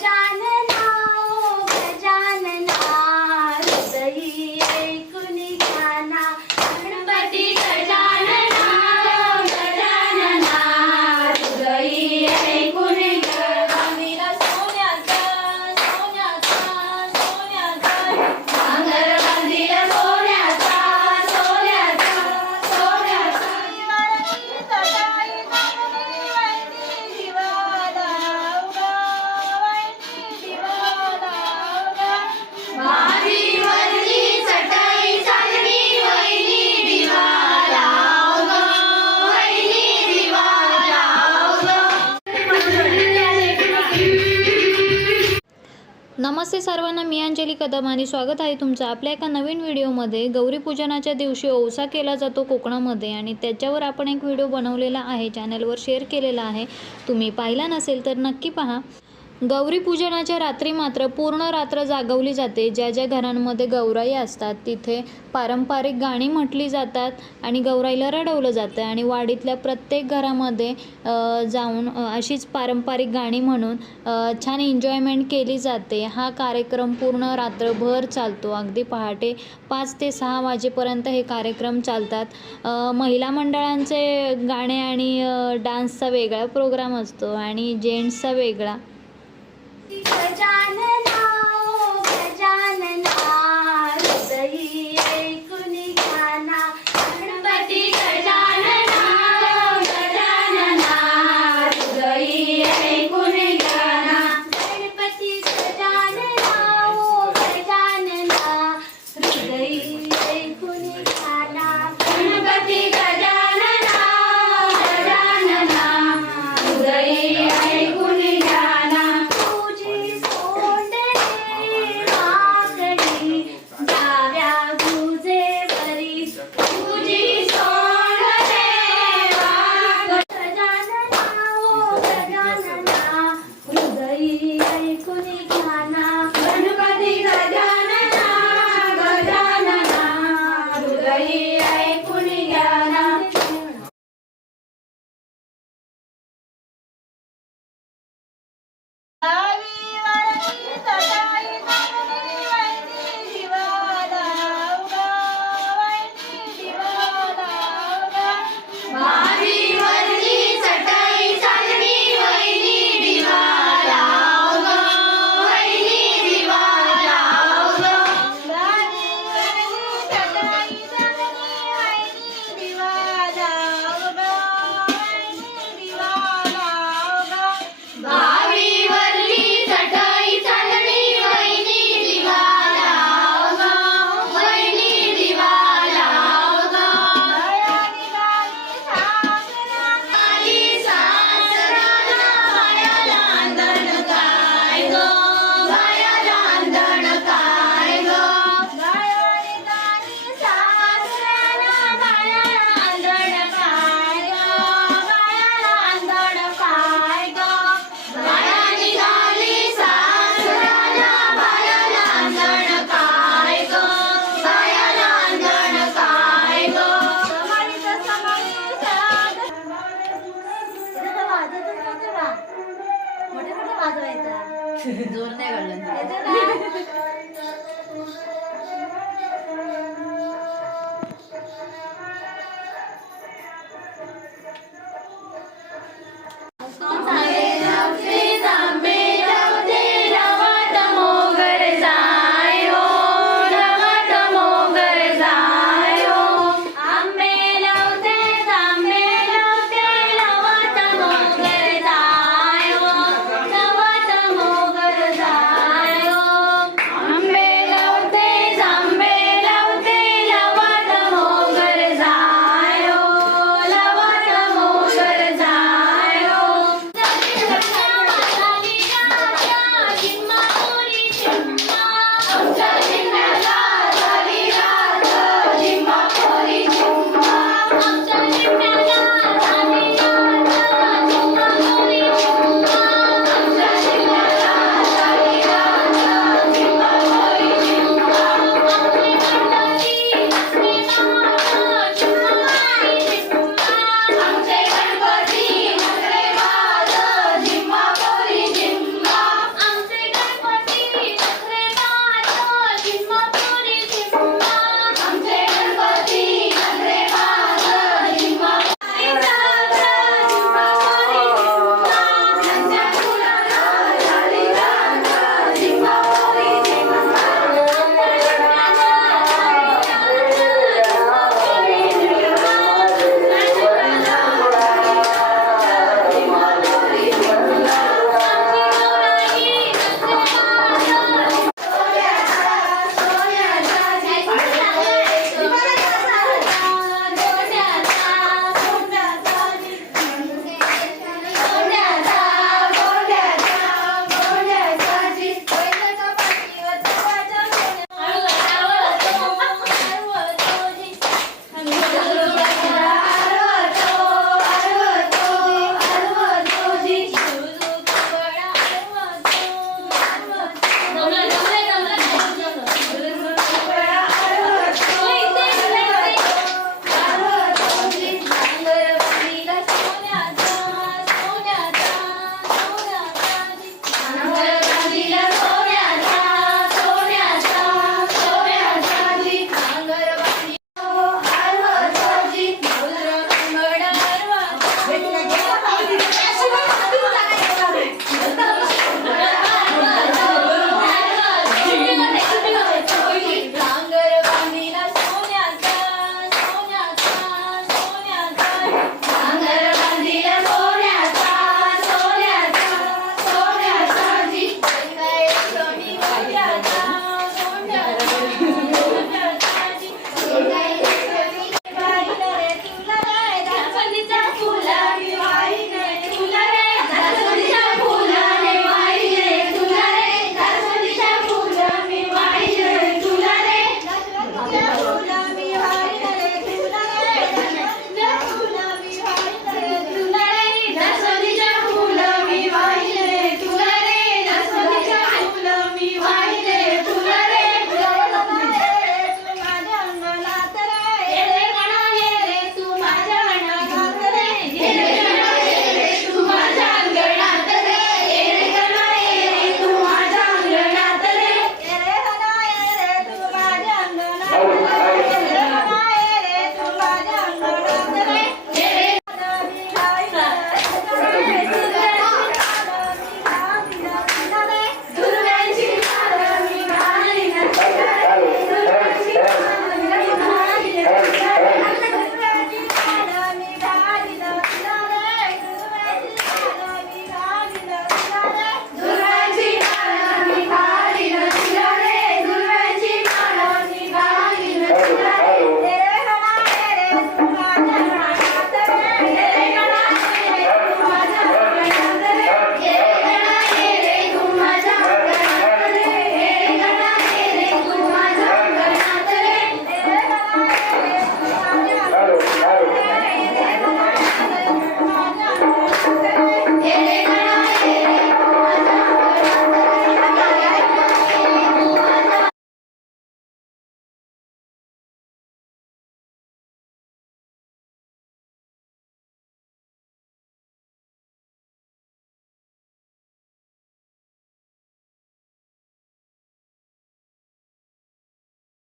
John. नमस्ते सर्वांना मी अंजली कदम आणि स्वागत आहे तुमचं आपल्या एका नवीन व्हिडिओमध्ये. गौरी पूजनाच्या दिवशी ओसा केला जातो कोकणामध्ये आणि त्याच्यावर आपण एक व्हिडिओ बनवलेला आहे चॅनलवर शेअर केलेला आहे. तुम्ही पाहिला नसेल तर नक्की पहा. गौरी पूजनाच्या रात्री मात्र पूर्ण रात्र जागवली जाते. ज्या ज्या घरांमध्ये गौराई असतात तिथे पारंपरिक गाणी म्हटली जातात आणि गौराईला रडवलं जातं आणि वाडीतल्या प्रत्येक घरामध्ये जाऊन अशीच पारंपरिक गाणी म्हणून छान एन्जॉयमेंट केली जाते. हा कार्यक्रम पूर्ण रात्रभर चालतो. अगदी पहाटे पाच ते सहा वाजेपर्यंत हे कार्यक्रम चालतात. महिला मंडळांचे गाणे आणि डान्सचा वेगळा प्रोग्राम असतो आणि जेंट्सचा वेगळा. जाना